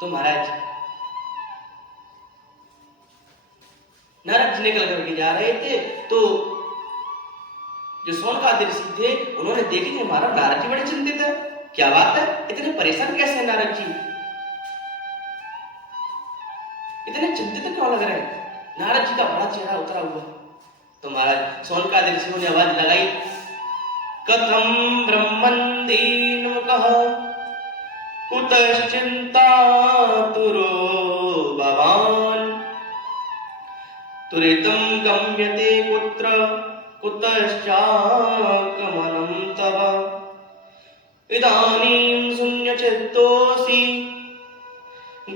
तो महाराज नारद जी निकल करके जा रहे थे, तो जो सोनकादि ऋषि थे उन्होंने देखी कि महाराज नारद जी बड़े चिंतित है, क्या बात है, इतने परेशान कैसे है नारद जी, इतने चिंतित क्यों लग रहे हैं? नारद जी का बड़ा चेहरा उतरा हुआ। तो महाराज सोनकादि ऋषियों ने आवाज लगाई, कथम ब्रह्मन् दीनमुखः कुतश्चिन्तातुरो भवान् त्वरितं गम्यते कुत्र कुतश्चागमनं तव इदानीं शून्यचित्तोऽसि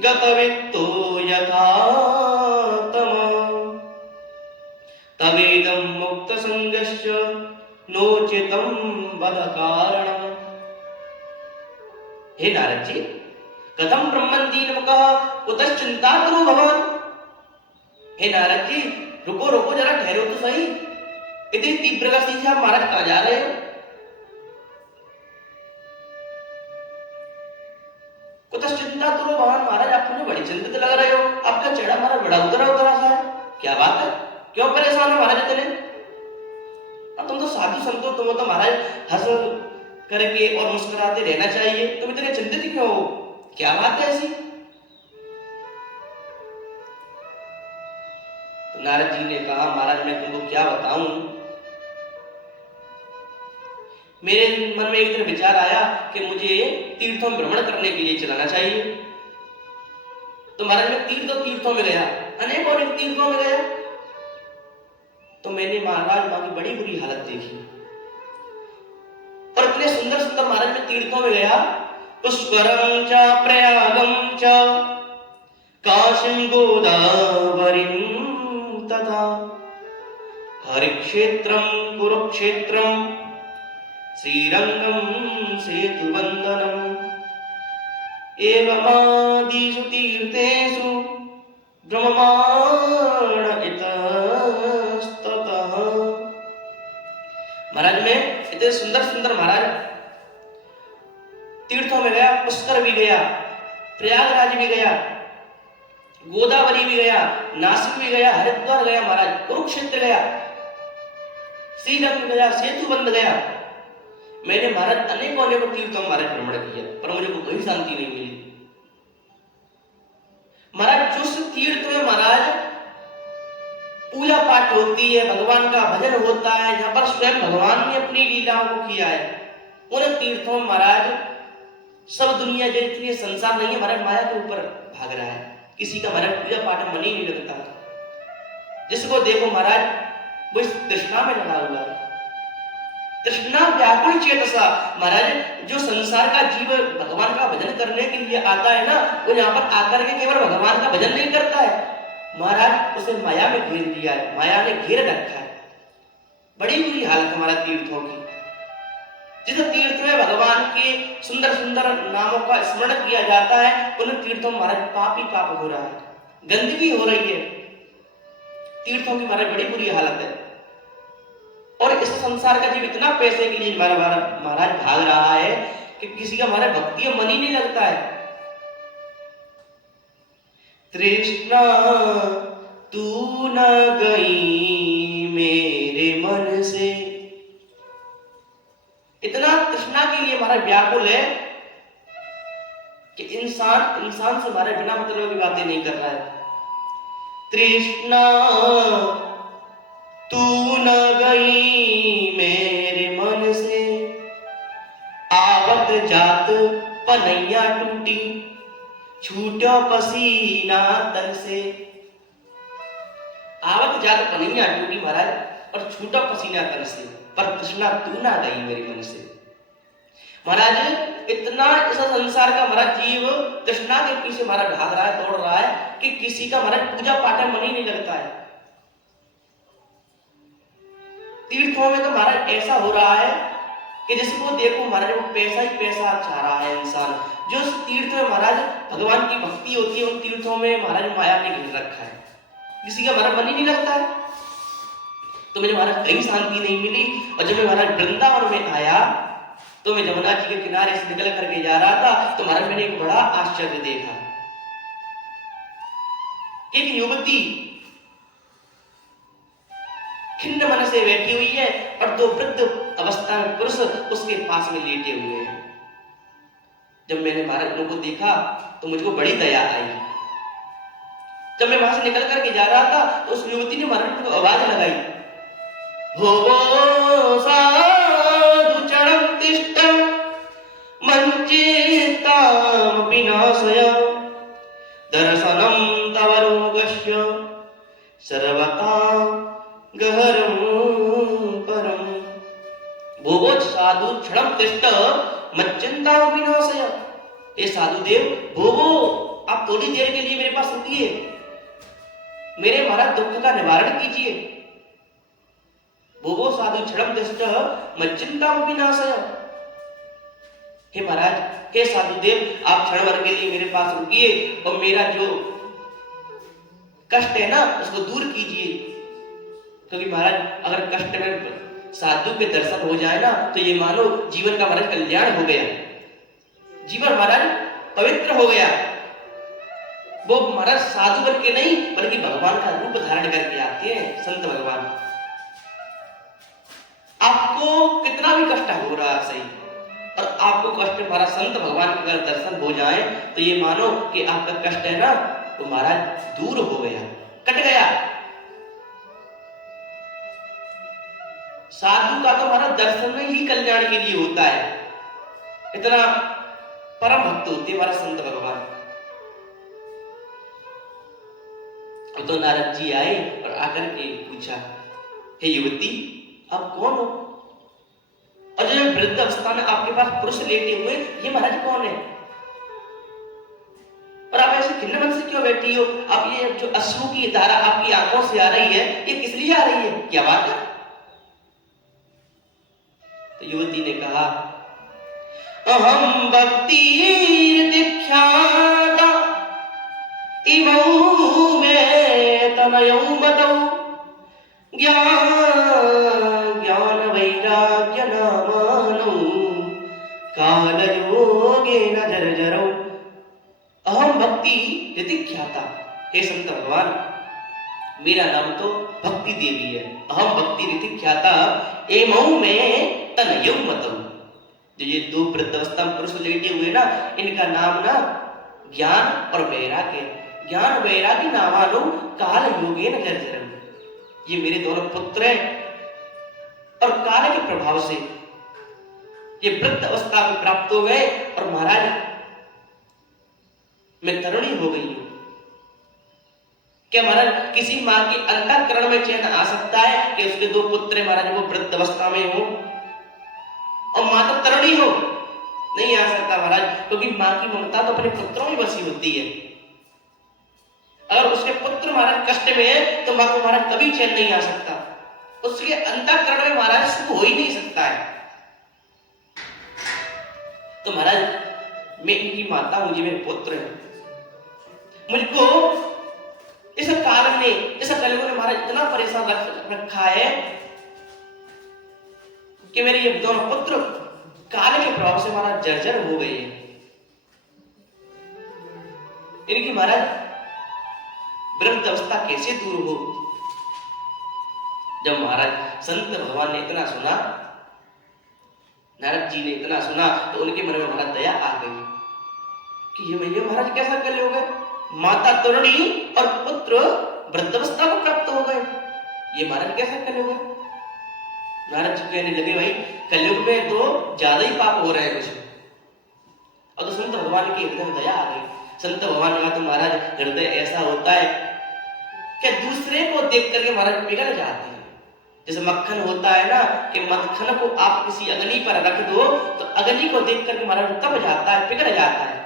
गतवित्तो यथा तमः तवेदं मुक्तसंगश्च नोचितं वद कारणम्। हे नारद जी, कथम ब्रह्मन् दीनमुखः कुतश्चिन्तातुरो भवान्। हे नारद जी, रुको रुको जरा, ठहरो तो सही, इतनी तीव्र गति से आप महाराज कहां जा रहे हो? कुतश्चिन्तातुरो भवान्, महाराज आप मुझे बड़ी चिंतित लग रहे हो, आपका चेहरा हमारा बड़ा उतरा उतरा सा है, क्या बात है, क्यों परेशान हो महाराज इतने? तुम तो साधु संतो, तुम तो महाराज हंस करके और मुस्कुराते रहना चाहिए, तुम इतने चिंतित क्यों हो, क्या बात है ऐसी? तो नारद जी ने कहा, महाराज मैं तुमको क्या बताऊं, मेरे मन में एक दिन विचार आया कि मुझे तीर्थों में भ्रमण करने के लिए चलाना चाहिए। तो महाराज मैं तीर्थों में गया, अनेक तीर्थों में गया, तो मैंने महाराज वहां की बड़ी बुरी हालत देखी, और इतने सुंदर सुंदर महाराज मैं तीर्थों में गया, पुष्करम च प्रयागम च काशीं गोदावरीं तथा हरिक्षेत्रम कुरुक्षेत्रम श्रीरंगम सेतुवंदनम एवमादिषु तीर्थेषु भ्रममाण इतस्ततः। महाराज मैं इतने सुंदर सुंदर महाराज तीर्थों में गया, पुष्कर भी गया, प्रयागराज भी गया, गोदावरी भी गया, नासिक भी गया, हरिद्वार गया महाराज, कुरुक्षेत्र गया, श्रीरंग गया, सेतुबंध गया, मैंने महाराज अनेकों तीर्थों में महाराज भ्रमण किया, पर मुझे कोई शांति नहीं मिली। महाराज जिस तीर्थ में महाराज पूजा पाठ होती है, भगवान का भजन होता है, जहां पर स्वयं भगवान ने अपनी लीलाओं को किया है, उन तीर्थों में महाराज सब दुनिया जितनी संसार नहीं है महाराज माया के ऊपर भाग रहा है, किसी का महाराज पूजा पाठ मन ही नहीं लगता, जिसको देखो महाराज वो इस तृष्णा में लगा हुआ है, तृष्णा व्याकुल चेतसा। महाराज जो संसार का जीव भगवान का भजन करने के लिए आता है ना, वो यहाँ पर आकर के केवल भगवान का भजन नहीं करता है, महाराज उसे माया में घेर दिया है, माया ने घेर रखा है, बड़ी बुरी हालत हमारा तीर्थों की। जिस तीर्थ में भगवान के सुंदर सुंदर नामों का स्मरण किया जाता है, उन तीर्थों में महाराज पाप ही पाप हो रहा है, गंदगी हो रही है, तीर्थों की महाराज बड़ी बुरी हालत है। और इस संसार का जीव इतना पैसे के लिए महाराज भाग रहा है कि किसी का हमारा भक्ति मन ही नहीं लगता है। तृष्णा तू न गई मेरे मन से, इतना तृष्णा के लिए हमारा व्याकुल है कि इंसान से हमारे बिना मतलब की बातें नहीं कर रहा है। तृष्णा तू न गई मेरे मन से, आवत जात पनैया टूटी छूटो पसीना तन से। आवत जात पनैया टूटी महाराज और छूटा पसीना तन से, पर तृष्णा तू ना गई मेरे मन से। महाराज इतना इस संसार का महाराज जीव तृष्णा के पीछे महाराज भाग रहा है, दौड़ रहा है कि किसी का महाराज पूजा पाठ मन ही नहीं लगता है। तीर्थों में तो महाराज ऐसा हो रहा है कि जिसको देखो महाराज वो पैसा ही पैसा चाह रहा है इंसान। जो तीर्थ में महाराज भगवान की भक्ति होती है, उन तीर्थों में महाराज माया ने घेर रखा है, किसी का महाराज मन ही नहीं लगता है। तो मुझे महाराज कहीं शांति नहीं मिली, और जब मैं महाराज वृंदावन में आया तो मैं जमुना जी के किनारे से निकल करके जा रहा था, तो महाराज मैंने एक बड़ा आश्चर्य देखा। एक युवती खिन्न मन से बैठी हुई है और दो वृद्ध अवस्था में पुरुष उसके पास में लेटे हुए हैं। जब मैंने महाराज उनको देखा तो मुझको बड़ी दया आई। जब मैं वहां से निकल करके जा रहा था तो उस युवती ने महाराज को आवाज लगाई, भो साधु चरणं तिष्ठं मंचिताम विनाशय दर्शनं तव रोगस्य सर्वथा गहरं परम। भो साधु क्षणं तिष्ठ मच्चिंताम विनाशय। हे साधु देव, भो आप थोड़ी देर के लिए मेरे पास रुकिए, मेरे महाराज दुख का निवारण कीजिए। भो साधु क्षणं तिष्ठ मच्चिंताम विनाशय। हे महाराज, हे साधु देव, आप क्षण भर के लिए मेरे पास रुकिए और मेरा जो कष्ट है ना उसको दूर कीजिए। क्योंकि महाराज अगर कष्ट में साधु के दर्शन हो जाए ना तो ये मानो जीवन का महाराज कल्याण हो गया, जीवन महाराज पवित्र हो गया। वो महाराज साधु बन के नहीं बल्कि भगवान का रूप धारण करके आते हैं संत भगवान। आपको कितना भी कष्ट हो रहा है सही, और आपको कष्ट महाराज संत भगवान के अगर दर्शन हो जाए तो ये मानो कि आपका कष्ट है ना तो महाराज दूर हो गया, कट गया। साधु का तो हमारा दर्शन में ही कल्याण के लिए होता है। इतना परम भक्त होते हमारा संत भगवान। अब तो नारद जी आए और आकर के पूछा, हे युवती, आप कौन हो? और जो वृद्ध अवस्था में आपके पास पुरुष लेटे हुए ये महाराज कौन है? और आप ऐसे खिन्न मन से क्यों बैठी हो? आप ये जो अश्रु की धारा आपकी आंखों से आ रही है ये किस लिए आ रही है? क्या बात है? तो युवती ने कहा, अहम भक्ति दीक्षाता इमौ में तनयौ बतौ ज्ञान वैराग्य नामानौ काल योगेन जर्जरौ। अहम भक्ति दीक्षाता। हे संत भगवान, मेरा नाम तो भक्ति देवी है। अहम भक्ति दीक्षाता एमौ में तनयौ मतौ। जो ये दो वृद्ध अवस्था में पुरुष लेटे हुए ना इनका नाम ना ज्ञान और वैराग्य। ज्ञान वैराग्य नामानो काल योगेन जर्जरम। ये मेरे दोनों पुत्र हैं और काल के प्रभाव से ये वृद्ध अवस्था में प्राप्त हो गए और महाराज मैं तरुणी हो गई हूं। क्या महाराज किसी मां के अंतःकरण में चैन आ सकता है कि उसके दो पुत्र महाराज वो वृद्ध अवस्था में हो और मां तो तरुणी हो? नहीं आ सकता महाराज, क्योंकि मां की ममता तो अपने पुत्रों में बसी होती है। अगर उसके पुत्र महाराज कष्ट में है तो मां को महाराज कभी चैन नहीं आ सकता, उसके अंतःकरण में महाराज सुख हो ही नहीं सकता है। तो महाराज मैं इनकी माता हूं, ये मेरे पुत्र हैं। मुझको इस काल ने इस कलयुग ने महाराज इतना परेशान रखा है कि मेरे ये दोनों पुत्र काल के प्रभाव से महाराज जर्जर हो गए हैं। इनकी महाराज वृद्ध अवस्था कैसे दूर हो? जब महाराज संत भगवान ने इतना सुना, नारद जी ने इतना सुना तो उनके मन में महाराज दया आ गई कि ये महाराज कैसा कलयुग है? माता तरुणी और पुत्र वृद्धावस्था को प्राप्त हो गए, ये महाराज कैसा कलयुग है? नारद जी कहने लगे, भाई कलयुग में तो ज्यादा ही पाप हो रहे हैं कुछ। और तो संत भगवान की हृदय में दया आ गई। संत भगवान का तो महाराज हृदय ऐसा होता है कि दूसरे को देख करके महाराज पिघल जाते हैं। जैसे मक्खन होता है ना कि मक्खन को आप किसी अग्नि पर रख दो तो अग्नि को देख करके महाराज तप जाता है, पिघल जाता है।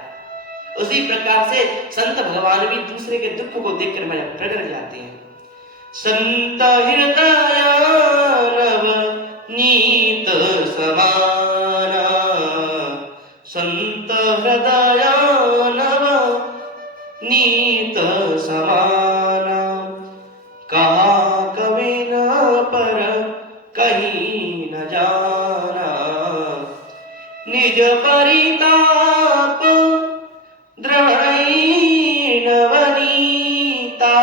उसी प्रकार से संत भगवान भी दूसरे के दुख को देखकर महाराज पिघल जाते हैं। संत हृदय नीत समाना, संत हृदय नीत समाना, कहा कवि न पर कहीं न जाना, निज परिताप द्रढ़ई नवनीता,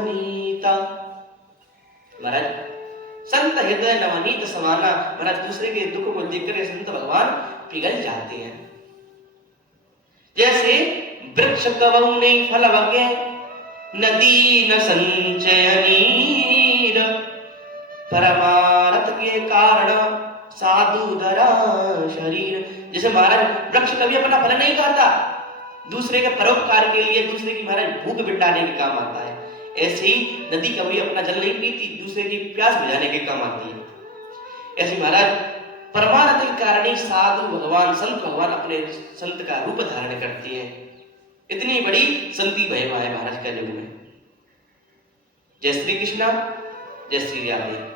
नवनीता। महाराज संत हृदय नवनीत समाना, महाराज दूसरे के दुख को देखकर संत भगवान पिघल जाते हैं। जैसे वृक्ष कबहु नहीं फल बगे, नदी न संचय नीर, परमारथ के कारण साधु धरा शरीर। जैसे महाराज वृक्ष कभी अपना फल नहीं खाता, दूसरे के परोपकार के लिए, दूसरे की महाराज भूख मिटाने के काम आता है। ऐसे ही नदी कभी अपना जल नहीं पीती, दूसरे की प्यास बुझाने के काम आती है। ऐसे महाराज परमार्थ के कारण ही साधु भगवान, संत भगवान अपने संत का रूप धारण करती है। इतनी बड़ी संती महिमा है महाराज का युग में। जय श्री कृष्णा, जय श्री राधे।